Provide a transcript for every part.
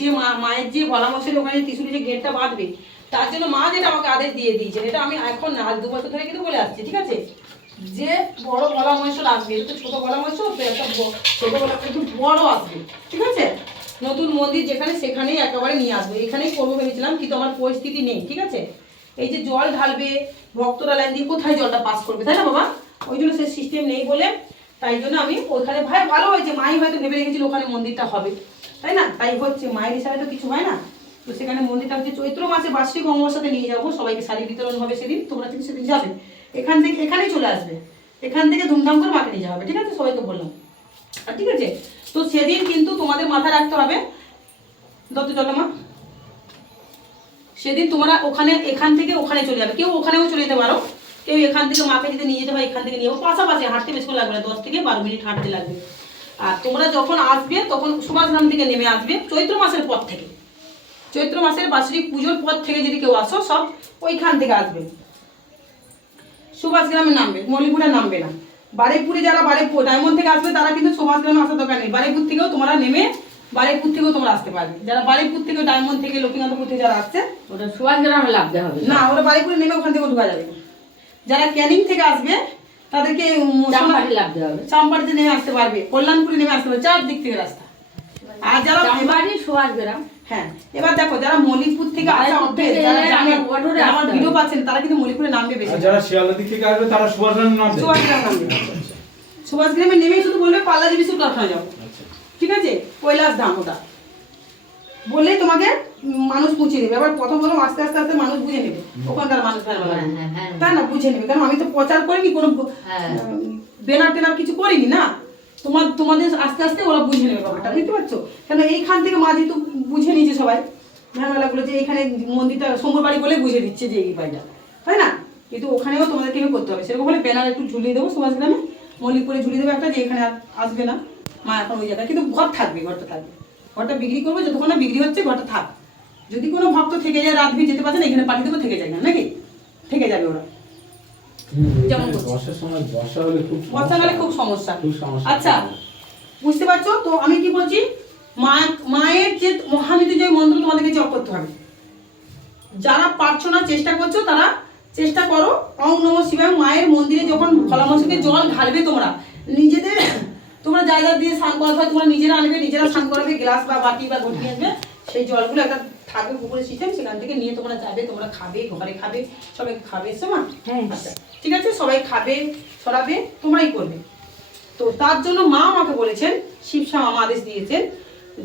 যে মা, মায়ের যে বলা মশের ওখানে ত্রিশুলি যে গেটটা বাঁধবে, তার জন্য মা যেটা আমাকে আদেশ দিয়ে দিয়েছেন, এটা আমি এখন না দু বছর ধরে কিন্তু বলে আসছি, ঠিক আছে? যে বড় গলা মহেশ্বর আসবে এটা তো ছোটো গলা মহেশ্বর তো একটা ছোট গলা একটু বড় আসবে, ঠিক আছে? নতুন মন্দির যেখানে, সেখানেই একেবারে নিয়ে আসব, এখানেই করব ভেবেছিলাম, কিন্তু আমার পরিস্থিতি নেই, ঠিক আছে? এই যে জল ঢালবে, ভক্তরা লাইন দিয়ে কোথায় জলটা পাস করবে, তাই না বাবা? ওই জন্য সে সিস্টেম নেই বলে তাই জন্য আমি ওখানে ভাই, ভালো হয়েছে। মাই হয়তো ভেবে রেখেছিল ওখানে মন্দিরটা হবে। তাই না? তাই হচ্ছে, মায়ের হিসাবে তো কিছু হয় না। তো সেখানে মন্দিরটা হচ্ছে চৈত্র মাসে বার্ষিক অমাবস্যার সাথে নিয়ে যাব। সবাইকে শাড়ি বিতরণ হবে সেদিন। তোমরা কিন্তু সেদিন যাবে। এখান থেকে এখানেই চলে আসবে। এখান থেকে ধুমধাম করে মাকে নিয়ে যাওয়া হবে। ঠিক আছে? সবাইকে বললাম। আর ঠিক আছে? তো সেদিন কিন্তু তোমাদের মাথায় রাখতে হবে। দত্ত জলমা সেদিন তোমরা ওখানে এখান থেকে ওখানে চলে যাবে। কেউ ওখানেও চলে যেতে পারো। কেউ এখান থেকে মাকে যদি নিয়ে যেতে হয় এখান থেকে নিয়ে পাশাপাশি হাঁটতে বেশি লাগবে না দশ থেকে বারো মিনিট হাঁটতে লাগবে। আর তোমরা যখন আসবে তখন সুভাষগ্রাম থেকে নেমে আসবে চৈত্র মাসের পর থেকে। চৈত্র মাসের বার্ষিক পুজোর পর থেকে যদি কেউ আসো সব ওইখান থেকে আসবে। সুভাষগ্রামে নামবে মলিপুরে নামবে না। বারেপুরে যারা বারেপুর ডায়মন্ড থেকে আসবে তারা কিন্তু সুভাষগ্রামে আসার দরকার নেই। বারেপুর থেকেও তোমরা নেমে বারেপুর থেকেও তোমরা আসতে পারবে। যারা বারেপুর থেকে ডায়মন্ড থেকে লক্ষ্মীনাথপুর থেকে যারা আসছে ওটা সুভাষ গ্রামে লাগতে হবে। না ওরা বাড়িপুরে নেমে ওখান থেকে ঢোকা যাবে। যারা ক্যানিং থেকে আসবে তাদেরকে চাম্পাটিতে নেমে আসতে পারবে কল্যাণপুরে নেমে আসতে পারবে চার দিক থেকে রাস্তা। আর যারা গ্রাম। হ্যাঁ এবার দেখো যারা মলিপুর থেকে আসা অভ্যেস যারা আমার ভিডিও। পাচ্ছেন তারা কিন্তু মলিপুরে নামবে বেশি। যারা শিয়ালদা দিক থেকে আসবে তারা সুভাষগ্রাম নামবে। সুভাষগ্রাম নামবে। সুভাষগ্রামে নেমেই শুধু বলবে পাল্লা দেবী শুধু কারখানা যাব। আচ্ছা। ঠিক আছে? কৈলাস ধাম ওটা। বললেই তোমাকে মানুষ পৌঁছে দেবে। এবার প্রথম প্রথম আস্তে আস্তে আস্তে মানুষ বুঝে নেবে। ওখানকার মানুষ হ্যাঁ, হ্যাঁ, হ্যাঁ। না বুঝে নেবে। কারণ আমি তো প্রচার করিনি কোনো। বেনার টেনার কিছু করিনি না? তোমার তোমাদের আস্তে আস্তে ওরা বুঝে নেবে ব্যাপারটা বুঝতে পারছ? কেন? এইখান থেকে মাঝি তো বুঝে নিয়েছে সবাই ঝামেলাগুলো যে এখানে মন্দিরটা সোমবার বাড়ি বলে বুঝে দিচ্ছে যে এই বাড়িটা। তাই না? কিন্তু ওখানেও তোমাদেরকে করতে হবে। সেরকম হলে ব্যানার একটু ঝুলিয়ে দেবো সুভাষ গ্রামে মল্লিকপুরে ঝুলিয়ে দেবো একটা যে এখানে আসবে না। মা এখন ওই জায়গায়। কিন্তু ঘর থাকবে ঘরটা থাকবে। ঘরটা বিক্রি করব যতক্ষণ না বিক্রি হচ্ছে ঘরটা থাক। যদি কোনো ভক্ত থেকে যায় রাত ভিড় যেতে পারছে না এখানে পাঠিয়ে দেবো থেকে যায় না নাকি? থেকে যাবে ওরা। যেমন বর্ষার সময় বর্ষা হলে খুব বর্ষাকালে খুব সমস্যা। আচ্ছা বুঝতে পারছ? তো আমি কি বলছি? মা মায়ের যে মহামৃত্যুঞ্জয় মন্ত্র তোমাদেরকে জপ করতে হবে। যারা পারছ না চেষ্টা করছ তারা চেষ্টা করো। অং নম শিবায় মায়ের মন্দিরে যখন ভোলামশকে জল ঢালবে তোমরা নিজেদের তোমরা জায়গা দিয়ে স্নান করাতে হয় তোমরা নিজেরা আনবে নিজেরা স্নান করাবে গ্লাস বা বাটি বা ঘটি আসবে সেই জলগুলো একটা থাকবে পুকুরের সিস্টেম সেখান থেকে নিয়ে তোমরা যাবে তোমরা খাবে ঘরে খাবে সবাই খাবে এসো মা? হ্যাঁ। আচ্ছা ঠিক আছে? সবাই খাবে ছড়াবে তোমরাই করবে। তো তার জন্য মা আমাকে বলেছেন শিবসা মামা আদেশ দিয়েছেন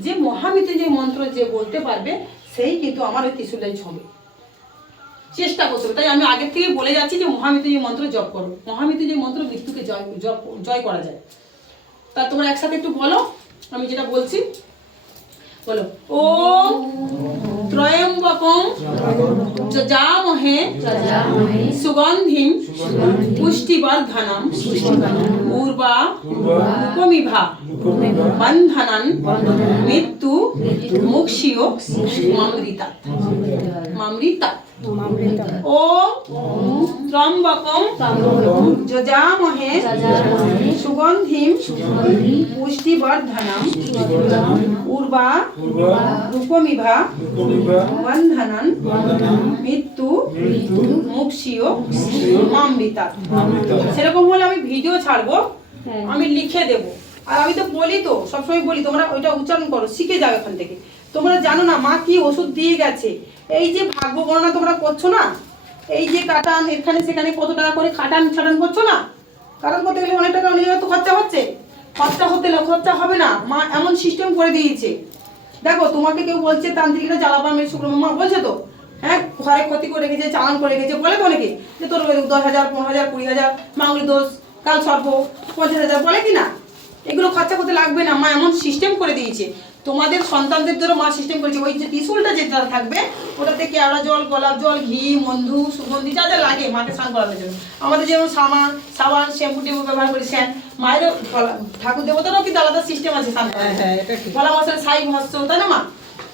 যে মহামৃত্যুঞ্জয় মন্ত্র যে বলতে পারবে সেই কিন্তু আমার ওই ত্রিশুলাই ছবে। চেষ্টা করতে হবে। তাই আমি আগের থেকে বলে যাচ্ছি যে মহামৃত্যুঞ্জয় মন্ত্র জপ করো। মহামৃত্যুঞ্জয় মন্ত্র মৃত্যুকে জয় জপ জয় করা যায়। তা তোমরা একসাথে একটু বলো আমি যেটা বলছি বলো। ও ত্রয়ম্বকম যজামহে সুগন্ধিম পুষ্টিবর্ধনম পূর্বা উপমিভা। বন্ধনন মৃত্যু মুক্ষিও মামৃতা মামৃতা ওম ত্রম্বকম যজামহে সুগন্ধিম পুষ্টিবর্ধনম উর্বা রূপমিভা বন্ধনন মৃত্যু মুক্ষিও মামৃতা সেরকম হলে আমি ভিডিও ছাড়বো আমি লিখে দেব। আর আমি তো বলি তো, সবসময় বলি, তোমরা ওইটা উচ্চারণ করো, শিখে যাও এখান থেকে। তোমরা জানো না মা কি ওষুধ দিয়ে গেছে। এই যে ভাগ্য গণনা তোমরা করছ না? এই যে কাটান, এখানে সেখানে কত টাকা করে খাটান ছাটান করছ না? কারণ করতে গেলে অনেক টাকা, অনেক তো খরচা হচ্ছে। খরচা হতে খরচা হবে না। মা এমন সিস্টেম করে দিয়েছে। দেখো, তোমাকে কেউ বলছে, তান্ত্রিকরা জ্বালাপা মেয়ে শুক্র মা বলছে তো? হ্যাঁ ঘরে ক্ষতি করে রেখেছে, চালান করে গেছে বলে তো অনেকে। যে তোর দশ হাজার, পনেরো হাজার, কুড়ি হাজার মাঙ্গলি দোষ, কাল সর্ব, পঞ্চাশ হাজার বলে কি না এগুলো খরচা করতে লাগবে না। মা এমন সিস্টেম করে দিয়েছে। তোমাদের সন্তানদের জন্য মা সিস্টেম করেছে। ওই যে ত্রিশুলটা যেটা থাকবে ওটাতে কেওড়া জল গোলাপ জল ঘি মধু সুগন্ধি যা যা লাগে মাকে স্নান করানোর জন্য। আমাদের যেমন সাবান সাবান শ্যাম্পু টেম্পু ব্যবহার করি স্যান। মায়েরও ঠাকুর দেবতারও কিন্তু আলাদা সিস্টেম আছে স্নান করার গলা মশার সাই ভস্য তাই না মা?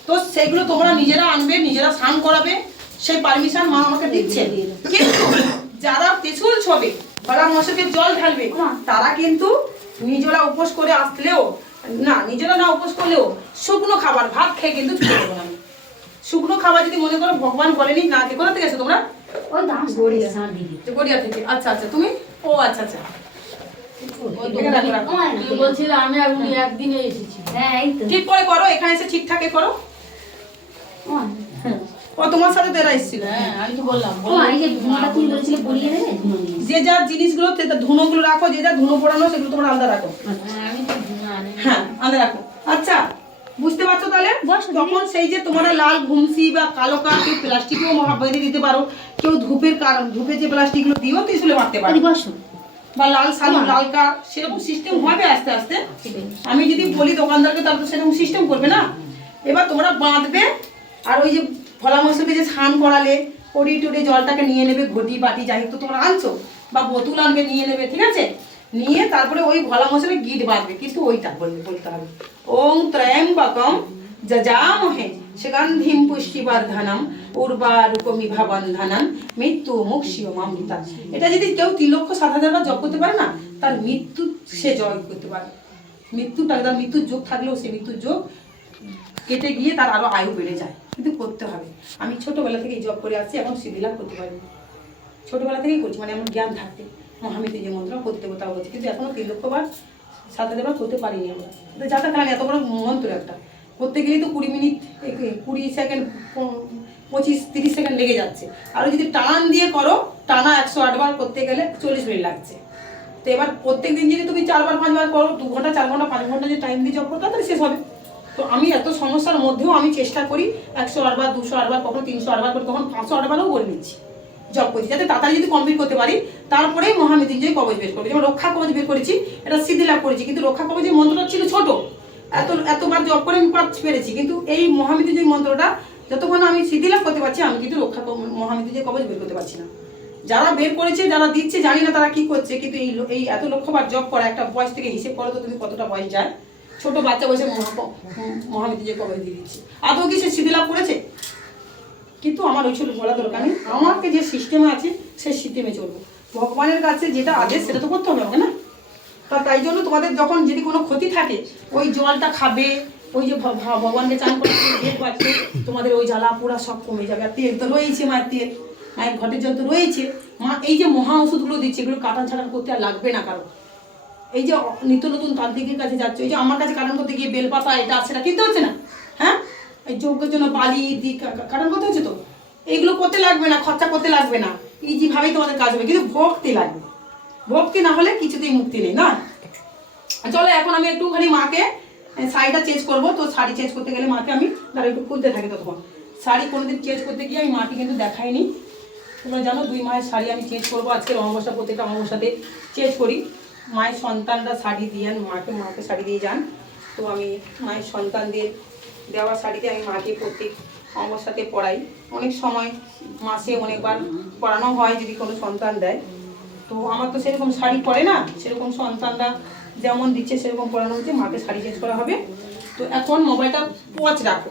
তো সেগুলো তোমরা নিজেরা আনবে নিজেরা স্নান করাবে। সেই পারমিশন মা আমাকে দিচ্ছে। কিন্তু যারা ত্রিশুল ছবে গলা মশাকে জল ঢালবে তারা কিন্তু নিজেরা উপোস করে আসলেও না নিজেরা না উপোস করলেও শুকনো খাবার ভাত খেয়ে কিন্তু ছুটে দেবো না আমি। শুকনো খাবার যদি মনে করো ভগবান বলেনি না কে কোথা থেকে এসো তোমরা? ওই গড়িয়া যে থেকে। আচ্ছা আচ্ছা তুমি? ও আচ্ছা আচ্ছা। আমি এখন একদিনে এসেছি। হ্যাঁ ঠিক করে করো এখানে এসে ঠিকঠাক করো। ও তোমার সাথে তো এরা এসেছিল। হ্যাঁ আমি তো বললাম যে ধুনোটা তুমি বলেছিলে বলিয়ে দেবে? ধুনো নিয়ে। যে যার জিনিসগুলো তার ধুনোগুলো রাখো যে যার ধুনো পড়ানো সেগুলো তোমরা আলাদা রাখো। হ্যাঁ, আমি তো আনি হ্যাঁ আলাদা রাখো। আচ্ছা বুঝতে পারছ তাহলে? তখন সেই যে তোমরা লাল ঘুমসি বা কালো কাঠ কেউ প্লাস্টিকেও মহাবাইরে দিতে পারো কেউ ধূপের কারণ ধূপের যে প্লাস্টিকগুলো দিয়েও ত্রিশুলে মারতে পারো। বসো। বা লাল সালু লাল কাঠ সেরকম সিস্টেম হবে আস্তে আস্তে। আমি যদি বলি দোকানদারকে তাহলে তো সেরকম সিস্টেম করবে না? এবার তোমরা বাঁধবে আর ওই যে ফলা মৌসুমে যে স্নান করালে কড়ি টড়ি জলটাকে নিয়ে নেবে, ঘটি বাটি যাই তো তোমরা আনছো বা বোতল আনবে, নিয়ে নেবে, ঠিক আছে? নিয়ে তারপরে ওই ভোলা মশলে গিট বাঁধবে, কিন্তু ওইটা বলতে বলতে হবে। ওং ত্রয়ম্বকম যজামহে সুগন্ধিম পুষ্টিবর্ধনম উর্বারুকমিভা বন্ধনম মৃত্যু মুক্ষিও মামৃতা এটা যদি কেউ তিন লক্ষ সাত হাজার বার জপ করতে পারে না, তার মৃত্যু সে জয় করতে পারে। মৃত্যুটা তার মৃত্যুর যোগ থাকলেও সে মৃত্যুর যোগ কেটে গিয়ে তার আরও আয়ু বেড়ে যায়। কিন্তু করতে হবে। আমি ছোটোবেলা থেকে জব করে আসছি এখন সিদ্ধিলাভ করতে পারি ছোটোবেলা থেকেই করছি মানে এমন জ্ঞান থাকতে। মহামিতে যে মন্ত্র প্রতি দেবতাও হচ্ছে কিন্তু এখনও তিন লক্ষ বার, সাত হাজার বার করতে পারিনি আমরা। তো যাতে খালি এত বড় মন্ত্র একটা। করতে গেলেই তো কুড়ি মিনিট কুড়ি সেকেন্ড পঁচিশ, তিরিশ সেকেন্ড লেগে যাচ্ছে। আর যদি টান দিয়ে করো, টানা একশো আট বার করতে গেলে চল্লিশ মিনিট লাগছে। তো এবার প্রত্যেক দিন যদি তুমি চারবার, পাঁচবার করো, দু ঘণ্টা, চার ঘণ্টা, পাঁচ ঘণ্টা যে টাইম দিয়ে জব করো তাহলে শেষ হবে। তো আমি এত সমস্যার মধ্যেও আমি চেষ্টা করি একশো আটবার দুশো আটবার কখনো তিনশো আটবার করি কখন পাঁচশো আটবারও বলে নিচ্ছি জব করছি, যাতে তাড়াতাড়ি যদি কমপ্লিট করতে পারি, তারপরেই মহামৃত্যুঞ্জয় কবচ বের করব যেমন রক্ষা কবচ বের করেছি, এটা সিদ্ধি লাভ করেছি, কিন্তু রক্ষা কবচের মন্ত্রটা ছিল ছোট। এত, এতবার জব করে আমি পারছি, কিন্তু এই মহামৃত্যুঞ্জয় মন্ত্রটা যতক্ষণ আমি সিদ্ধি লাভ করতে পারছি, আমি কিন্তু রক্ষা মহামৃত্যুঞ্জয় কবচ বের করতে পারছি না। যারা বের করেছে, যারা দিচ্ছে, জানি না তারা কি করছে, কিন্তু এই এই এত লক্ষবার জব করা, একটা বয়স থেকে হিসেব করো তো তুমি কতটা বয়স যায়। ছোট বাচ্চা বয়সে মহা- মহামৃত্যুঞ্জয় কবচ দিয়ে দিচ্ছে? আদৌ কি সে সিদ্ধি লাভ করেছে? কিন্তু আমার ওই ছোট বলা দরকার নেই। আমাকে যে সিস্টেমে আছে সেই সিস্টেমে চলবো। ভগবানের কাছে যেটা আদেশ সেটা তো করতে হবে আমাকে, না? তা তাই জন্য তোমাদের যখন যদি কোনো ক্ষতি থাকে, ওই জলটা খাবে, ওই যে ভগবানকে চান করে পাচ্ছে, তোমাদের ওই জ্বালা পোড়া সব কমে যাবে। আর তেল তো রয়েছে মায়ের তেল। মায়ের ঘটের জল তো রয়েছে মা, এই যে মহা ওষুধগুলো দিচ্ছে, এগুলো কাটান ছাটান করতে আর লাগবে না কারও। এই যে নিত্য নতুন তান্ত্রিকের কাছে যাচ্ছে, এই যে আমার কাছে কাটান করতে গিয়ে বেলপাতা এটা সেটা কিনতে হচ্ছে না? হ্যাঁ? এই যজ্ঞের জন্য বালি, দি, কা- কা- করতে হচ্ছে তো? এইগুলো করতে লাগবে না, খরচা করতে লাগবে না ইজিভাবেই তোমাদের কাজ হবে, কিন্তু ভক্তি লাগবে। ভক্তি না হলে কিছুতেই মুক্তি নেই না চলো, এখন আমি একটুখানি মাকে শাড়িটা চেঞ্জ করব, তো শাড়ি চেঞ্জ করতে গেলে মাকে আমি তারা একটু খুলতে থাকি ততক্ষণ। শাড়ি কোনোদিন চেঞ্জ করতে গিয়ে আমি মাকে কিন্তু দেখাইনি। তোমরা জানো, দুই মায়ের শাড়ি আমি চেঞ্জ করব আজকের অমাবস্যা, প্রত্যেকটা অমাবস্যাতে চেঞ্জ করি। মায়ের সন্তানরা শাড়ি দিয়ে মাকে মাকে শাড়ি দিয়ে যান। তো আমি মায়ের সন্তানদের দেওয়া শাড়িতে আমি মাকে প্রত্যেক অমাবস্যাতে পড়াই অনেক সময় মাসে অনেকবার পড়ানো হয় যদি কোনো সন্তান দেয়। তো আমার তো সেরকম শাড়ি পরে না, সেরকম সন্তানরা যেমন দিচ্ছে সেরকম পড়ানো হচ্ছে, মাকে শাড়ি চেঞ্জ করা হবে। তো এখন মোবাইলটা পচ রাখো।